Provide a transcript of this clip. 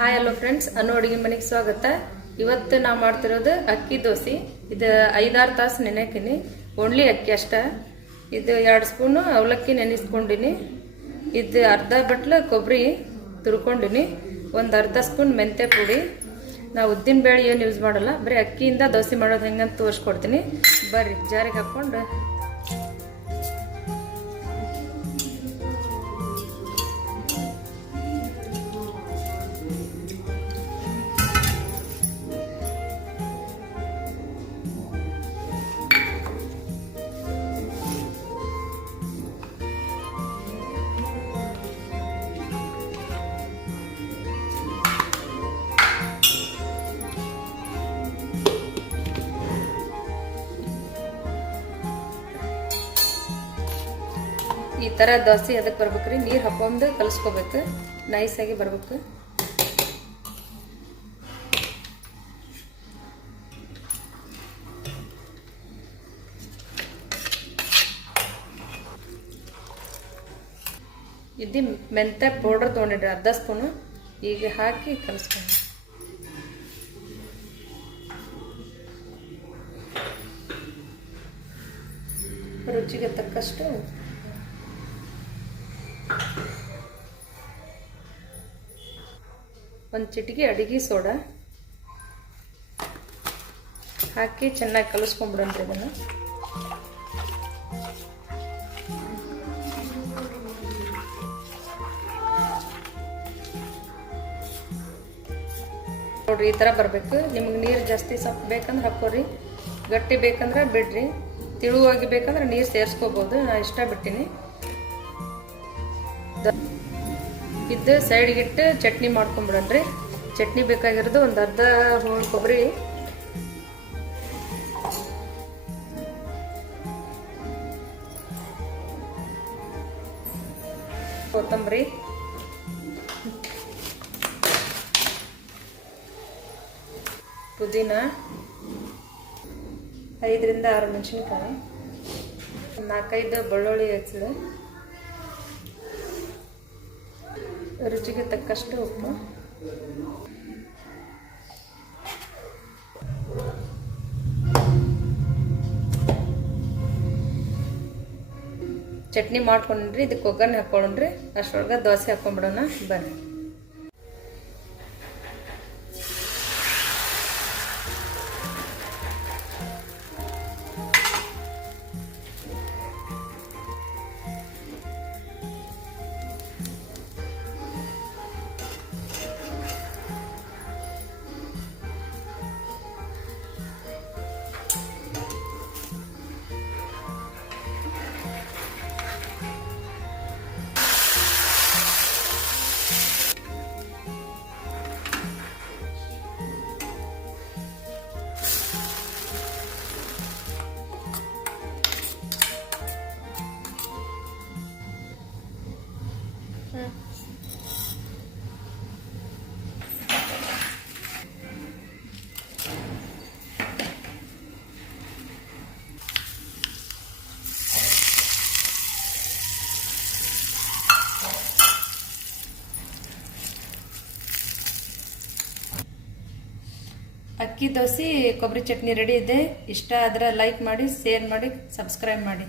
Hi hello friends, ಅನ್ನು ಅಡುಗೆ ಮನೆಗೆ ಸ್ವಾಗತ. ಇವತ್ತು ನಾವು ಮಾಡ್ತಿರೋದು ಅಕ್ಕಿ ದೋಸೆ. ಇದು 5-6 ತಾಸು ನೆನೆಕಿನಿ. ಓನ್ಲಿ ಅಕ್ಕಿ ಅಷ್ಟ. ಇದು 2 ಸ್ಪೂನು ಅವಲಕ್ಕಿ ನೆನೆಸ್ಕೊಂಡಿನಿ. ಇದು ಅರ್ಧ ಬಟ್ಲು ಕೊಬ್ಬರಿ ತುರ್ಕೊಂಡಿನಿ. ಒಂದು ಅರ್ಧ ಸ್ಪೂನ್ ಮೆಂತ್ಯ ಪುಡಿ. ನಾವು ಉದ್ದಿನ ಬೇಳೆ ಏನು ಯೂಸ್ ಮಾಡಲ್ಲ, ಬರೀ ಅಕ್ಕಿಯಿಂದ ದೋಸೆ ಮಾಡೋದು ಹೆಂಗಂತ ತೋರಿಸ್ಕೊಡ್ತೀನಿ. ಬರ್ರಿ ಜಾರಿಗೆ ಹಾಕ್ಕೊಂಡು ಈ ಥರ ದೋಸೆ ಅದಕ್ಕೆ ಬರ್ಬೇಕ್ರಿ. ನೀರು ಹಾಕೊಂಡು ಕಲಿಸ್ಕೋಬೇಕು, ನೈಸಾಗಿ ಬರ್ಬೇಕು. ಇದು ಮೆಂತ್ಯ ಪೌಡರ್ ತೊಗೊಂಡಿಡ್ರಿ ಅರ್ಧ ಸ್ಪೂನು. ಈಗ ಹಾಕಿ ಕಲಿಸ್ಕೊಂಡು ರುಚಿಗೆ ತಕ್ಕಷ್ಟು ಒಂದು ಚಿಟಿಕೆ ಅಡಿಗೆ ಸೋಡಾ ಹಾಕಿ ಚೆನ್ನಾಗಿ ಕಲಿಸ್ಕೊಂಡ್ಬಿಡೋಣ್ರಿ. ಇದನ್ನು ನೋಡ್ರಿ, ಈ ಥರ ಬರಬೇಕು. ನಿಮಗೆ ನೀರು ಜಾಸ್ತಿ ಸ್ವಲ್ಪ ಬೇಕಂದ್ರೆ ಹಾಕೋರಿ, ಗಟ್ಟಿ ಬೇಕಂದ್ರೆ ಬಿಡ್ರಿ, ತಿಳುವಾಗಿ ಬೇಕಂದ್ರೆ ನೀರು ಸೇರಿಸ್ಕೋಬೋದು. ನಾನು ಇಷ್ಟ ಬಿಟ್ಟಿನಿ. ಇದು ಸೈಡ್ಗಿಟ್ಟು ಚಟ್ನಿ ಮಾಡ್ಕೊಂಬಿಡೋಣ್ರಿ. ಚಟ್ನಿ ಬೇಕಾಗಿರೋದು ಒಂದು ಅರ್ಧ ಹೋಳು ಕೊಬ್ಬರಿ, ಕೊತ್ತಂಬರಿ, ಪುದೀನ, 5ರಿಂದ 6 ಮೆಣಸಿನ್ಕಾಯಿ, 4-5 ಬೆಳ್ಳುಳ್ಳಿ ಹೆಚ್ಚಿದೆ, ರುಚಿಗೆ ತಕ್ಕಷ್ಟು ಉಪ್ಪು, ಚಟ್ನಿ ಮಾಡ್ಕೊಂಡ್ರಿ. ಇದಕ್ಕೆ ಒಗ್ಗರಣೆ ಹಾಕ್ಕೊಂಡ್ರಿ. ಅಷ್ಟೊಳಗೆ ದೋಸೆ ಹಾಕ್ಕೊಂಡ್ಬಿಡೋಣ ಬರ್ರಿ. ಅಕ್ಕಿ ದೋಸೆ ಕೊಬ್ಬರಿ ಚಟ್ನಿ ರೆಡಿ ಇದೆ. ಇಷ್ಟ ಆದರೆ ಲೈಕ್ ಮಾಡಿ, ಶೇರ್ ಮಾಡಿ, ಸಬ್ಸ್ಕ್ರೈಬ್ ಮಾಡಿ.